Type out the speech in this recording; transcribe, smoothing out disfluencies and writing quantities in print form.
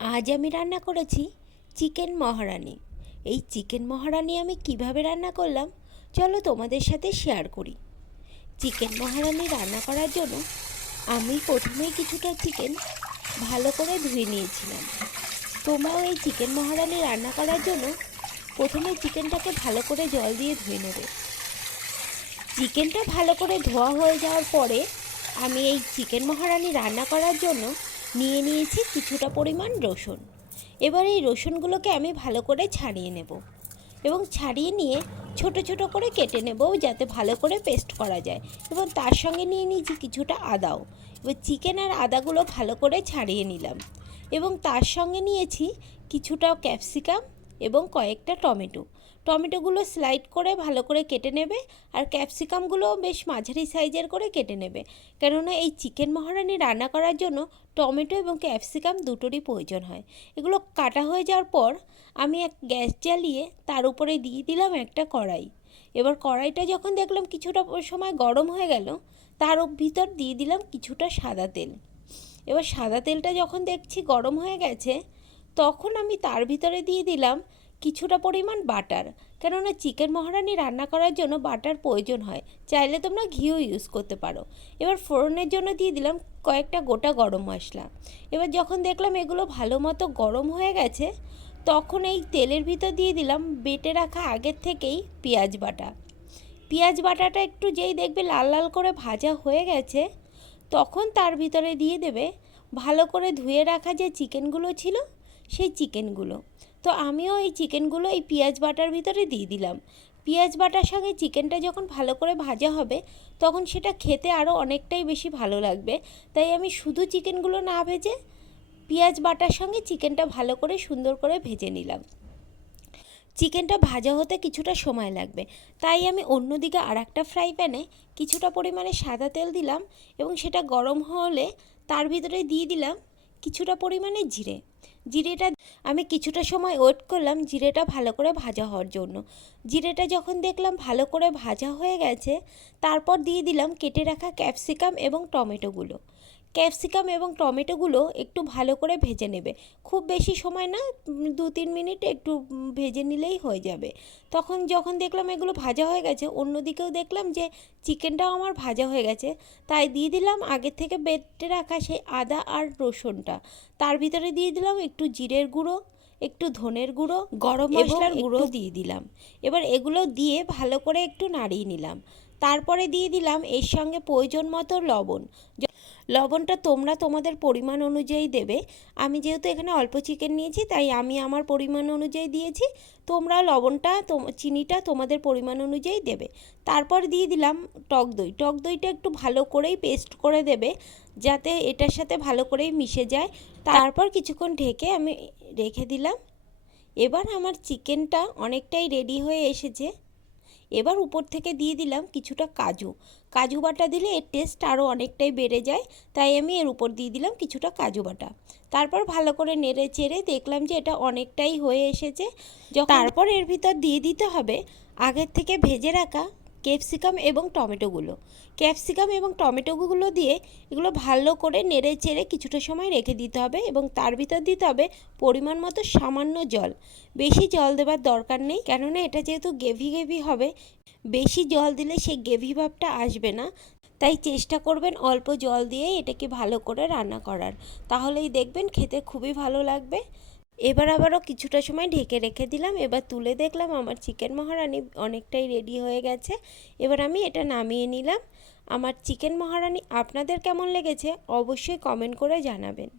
আজ আমি রান্না করেছি চিকেন মহারানি। এই চিকেন মহারানি আমি কিভাবে রান্না করলাম চলো তোমাদের সাথে শেয়ার করি। চিকেন মহারানি রান্না করার জন্য আমি প্রথমেই কিছুটা চিকেন ভালো করে ধুয়ে নিয়েছিলাম। তোমরাও এই চিকেন মহারানি রান্না করার জন্য প্রথমে চিকেনটাকে ভালো করে জল দিয়ে ধুয়ে নেবে। চিকেনটা ভালো করে ধোয়া হয়ে যাওয়ার পরে আমি এই চিকেন মহারানি রান্না করার জন্য নিয়ে নিয়েছি কিছুটা পরিমাণ রসুন। এবার এই রসুনগুলোকে আমি ভালো করে ছাড়িয়ে নেব এবং ছাড়িয়ে নিয়ে ছোট ছোট করে কেটে নেব যাতে ভালো করে পেস্ট করা যায়। এবং তার সঙ্গে নিয়ে নিয়েছি কিছুটা আদাও। এবার চিকেন আর আদাগুলো ভালো করে ছাড়িয়ে নিলাম এবং তার সঙ্গে নিয়েছি কিছুটা ক্যাপসিকাম এবং কয়েকটা টমেটোগুলো স্লাইড করে ভালো করে কেটে নেবে। আর ক্যাপসিকামগুলো বেশ মাঝারি সাইজের করে কেটে নেবে, কেননা এই চিকেন মহারানি রান্না করার জন্য টমেটো এবং ক্যাপসিকাম দুটোরই প্রয়োজন হয়। এগুলো কাটা হয়ে যাওয়ার পর আমি এক গ্যাস জ্বালিয়ে তার উপরে দিয়ে দিলাম একটা কড়াই। এবার কড়াইটা যখন দেখলাম কিছুটা সময় গরম হয়ে গেল, তার ভিতর দিয়ে দিলাম কিছুটা সাদা তেল। এবার সাদা তেলটা যখন দেখছি গরম হয়ে গেছে, তখন আমি তার ভিতরে দিয়ে দিলাম কিছুটা পরিমাণ বাটার, কেননা চিকেন মহারানি রান্না করার জন্য বাটার প্রয়োজন হয়। চাইলে তোমরা ঘিও ইউজ করতে পারো। এবার ফোড়নের জন্য দিয়ে দিলাম কয়েকটা গোটা গরম মশলা। এবার যখন দেখলাম এগুলো ভালো মতো গরম হয়ে গেছে, তখন এই তেলের ভিতর দিয়ে দিলাম বেটে রাখা আগের থেকেই পেঁয়াজ বাটাটা একটু যেই দেখবে লাল লাল করে ভাজা হয়ে গেছে, তখন তার ভিতরে দিয়ে দেবে ভালো করে ধুয়ে রাখা যে চিকেনগুলো ছিল সেই চিকেনগুলো। তো আমিও এই চিকেনগুলো এই পেঁয়াজ বাটার ভিতরে দিয়ে দিলাম। পেঁয়াজ বাটার সঙ্গে চিকেনটা যখন ভালো করে ভাজা হবে, তখন সেটা খেতে আরও অনেকটাই বেশি ভালো লাগবে। তাই আমি শুধু চিকেনগুলো না ভেজে পেঁয়াজ বাটার সঙ্গে চিকেনটা ভালো করে সুন্দর করে ভেজে নিলাম। চিকেনটা ভাজা হতে কিছুটা সময় লাগবে, তাই আমি অন্যদিকে আর একটা ফ্রাই প্যানে কিছুটা পরিমাণে সাদা তেল দিলাম এবং সেটা গরম হলে তার ভিতরে দিয়ে দিলাম কিছুটা পরিমাণে জিরেটা আমি কিছুটা সময় ওয়েট করলাম জিরেটা ভালো করে ভাজা হওয়ার জন্য। জিরেটা যখন দেখলাম ভালো করে ভাজা হয়ে গেছে, তারপর দিয়ে দিলাম কেটে রাখা ক্যাপসিকাম এবং টমেটোগুলো একটু ভালো করে ভেজে নেবে। খুব বেশি সময় না, 2-3 মিনিট একটু ভেজে নিলেই হয়ে যাবে। তখন যখন দেখলাম এগুলো ভাজা হয়ে গেছে, অন্যদিকেও দেখলাম যে চিকেনটাও আমার ভাজা হয়ে গেছে, তাই দিয়ে দিলাম আগের থেকে বেটে রাখা সেই আদা আর রসুনটা। তার ভিতরে দিয়ে দিলাম একটু জিরের গুঁড়ো, একটু ধনের গুঁড়ো, গরম মশলার গুঁড়ো দিয়ে দিলাম। এবার এগুলো দিয়ে ভালো করে একটু নাড়িয়ে নিলাম। তারপরে দিয়ে দিলাম এর সঙ্গে প্রয়োজন মতো লবণটা তোমরা তোমাদের পরিমাণ অনুযায়ী দেবে। আমি যেহেতু এখানে অল্প চিকেন নিয়েছি, তাই আমি আমার পরিমাণ অনুযায়ী দিয়েছি। তোমরা লবণটা চিনিটা তোমাদের পরিমাণ অনুযায়ী দেবে। তারপর দিয়ে দিলাম টক দইটা একটু ভালো করেই পেস্ট করে দেবে, যাতে এটার সাথে ভালো করেই মিশে যায়। তারপর কিছুক্ষণ ঢেকে আমি রেখে দিলাম। এবার আমার চিকেনটা অনেকটাই রেডি হয়ে এসেছে। এবার উপর থেকে দিয়ে দিলাম কিছুটা কাজু বাটা দিলে এর টেস্ট আরও অনেকটাই বেড়ে যায়, তাই আমি এর উপর দিয়ে দিলাম কিছুটা কাজু বাটা। তারপর ভালো করে নেড়ে চেড়ে দেখলাম যে এটা অনেকটাই হয়ে এসেছে। তারপর এর ভিতর দিয়ে দিতে হবে আগের থেকে ভেজে রাখা ক্যাপসিকাম এবং টমেটোগুলো দিয়ে এগুলো ভালো করে নেড়ে চেড়ে কিছুটা সময় রেখে দিতে হবে এবং তার ভিতর দিতে হবে পরিমাণ মতো সামান্য জল। বেশি জল দেবার দরকার নেই, কেননা এটা যেহেতু গ্রেভি হবে, বেশি জল দিলে সেই গ্রেভি ভাবটা আসবে না। তাই চেষ্টা করবেন অল্প জল দিয়ে এটাকে ভালো করে রান্না করার, তাহলেই দেখবেন খেতে খুবই ভালো লাগবে। এবার আবারও কিছুটা সময় ঢেকে রেখে দিলাম। এবার তুলে দেখলাম আমার চিকেন মহারানি অনেকটাই রেডি হয়ে গেছে। এবার আমি এটা নামিয়ে নিলাম। আমার চিকেন মহারানি আপনাদের কেমন লেগেছে অবশ্যই কমেন্ট করে জানাবেন।